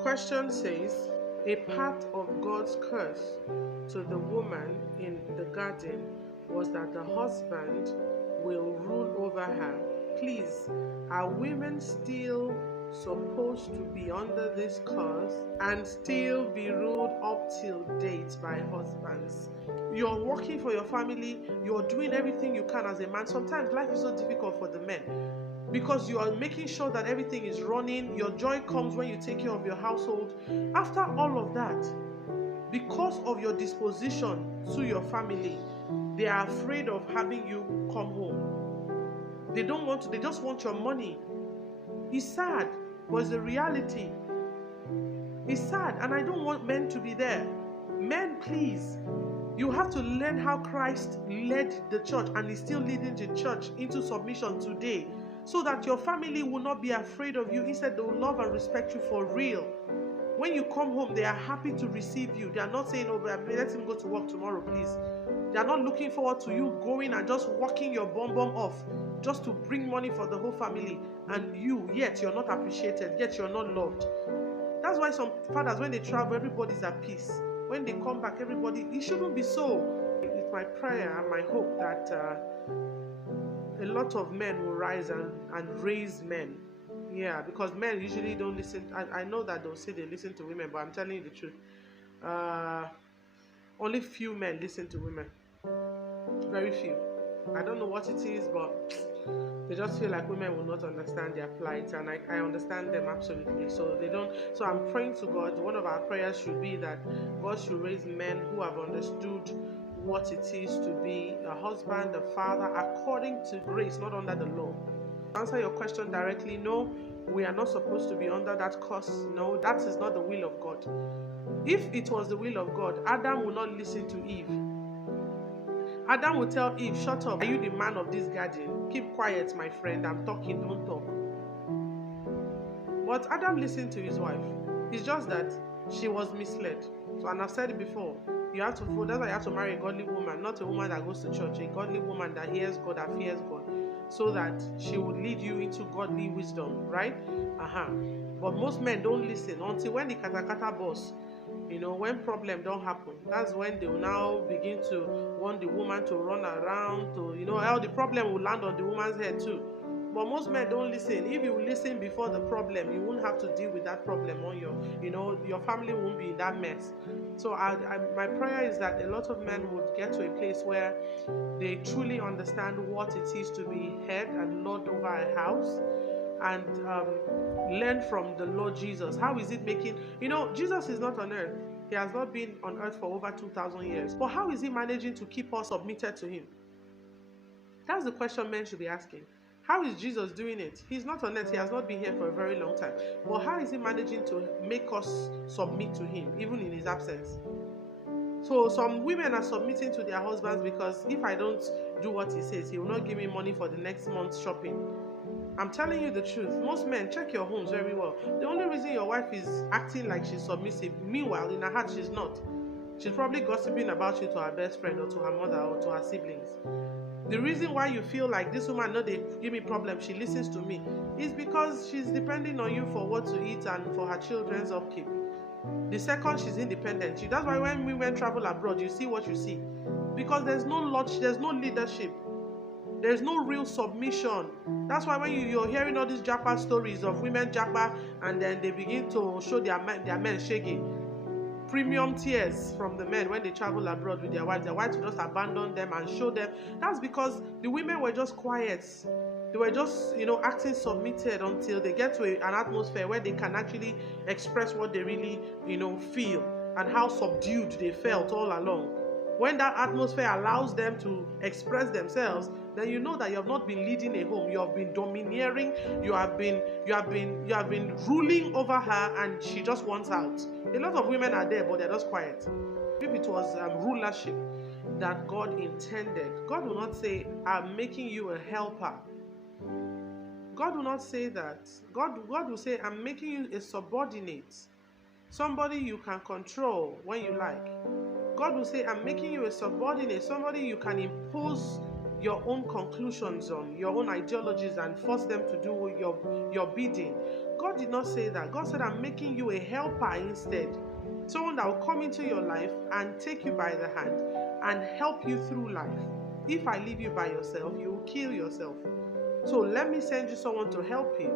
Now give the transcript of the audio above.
question says, a part of God's curse to the woman in the garden was that the husband will rule over her. Please, are women still supposed to be under this curse and still be ruled up till date by husbands? You're working for your family, you're doing everything you can as a man. Sometimes life is so difficult for the men because you are making sure that everything is running. Your joy comes when you take care of your household. After all of that, because of your disposition to your family, they are afraid of having you come home. They don't want to, they just want your money. It's sad, but it's the reality. It's sad, and I don't want men to be there. Men, please, you have to learn how Christ led the church and is still leading the church into submission today, so that your family will not be afraid of you. Instead, they will love and respect you for real. When you come home, they are happy to receive you. They are not saying, oh, let him go to work tomorrow, please. They are not looking forward to you going and just working your bum off just to bring money for the whole family. And yet you're not appreciated, yet you're not loved. That's why some fathers, when they travel, everybody's at peace. When they come back, it shouldn't be so. It's my prayer and my hope that a lot of men will rise and raise men. Yeah, because men usually don't listen. I know that they'll say they listen to women, but I'm telling you the truth. Only few men listen to women. Very few. I don't know what it is, but they just feel like women will not understand their plight, and I understand them absolutely. So they don't. So I'm praying to God. One of our prayers should be that God should raise men who have understood what it is to be a husband, a father, according to grace, not under the law. To answer your question directly, no, we are not supposed to be under that curse. No, that is not the will of God. If it was the will of God, Adam would not listen to Eve. Adam would tell Eve, shut up, are you the man of this garden? Keep quiet, my friend, I'm talking, don't talk. But Adam listened to his wife. It's just that she was misled. So, and I've said it before, that's why you have to marry a godly woman, not a woman that goes to church, a godly woman that hears God, that fears God, so that she will lead you into godly wisdom, right? But most men don't listen until when the katakata boss, when problem don't happen. That's when they will now begin to want the woman to run around, how the problem will land on the woman's head too. But most men don't listen. If you listen before the problem, you won't have to deal with that problem on your family won't be in that mess. So my prayer is that a lot of men would get to a place where they truly understand what it is to be head and lord over a house, and learn from the Lord Jesus. How is it making, Jesus is not on earth. He has not been on earth for over 2,000 years. But how is he managing to keep us submitted to him? That's the question men should be asking. How is Jesus doing it? He's not on earth. He has not been here for a very long time. But how is he managing to make us submit to him, even in his absence? So some women are submitting to their husbands because if I don't do what he says, he will not give me money for the next month's shopping. I'm telling you the truth. Most men, check your homes very well. The only reason your wife is acting like she's submissive, meanwhile in her heart she's not. She's probably gossiping about you to her best friend or to her mother or to her siblings. The reason why you feel like this woman, no, they give me problems, she listens to me, is because she's depending on you for what to eat and for her children's upkeep. The second she's independent, that's why when women travel abroad, you see what you see. Because there's no leadership. There's no real submission. That's why when you're hearing all these japa stories of women japa, and then they begin to show their men shaking, premium tears from the men when they travel abroad with their wives will just abandon them and show them. That's because the women were just quiet. They were just, acting submitted until they get to an atmosphere where they can actually express what they really, feel and how subdued they felt all along. When that atmosphere allows them to express themselves, then you know that you have not been leading a home. You have been domineering. You have been ruling over her, and she just wants out. A lot of women are there, but they're just quiet. If it was rulership that God intended, God will not say, "I'm making you a helper." God will not say that. God will say, "I'm making you a subordinate, somebody you can control when you like." God will say, "I'm making you a subordinate, somebody you can impose your own conclusions on, your own ideologies, and force them to do your bidding. God did not say that. God said, I'm making you a helper instead. Someone that will come into your life and take you by the hand and help you through life. If I leave you by yourself, you will kill yourself. So let me send you someone to help you.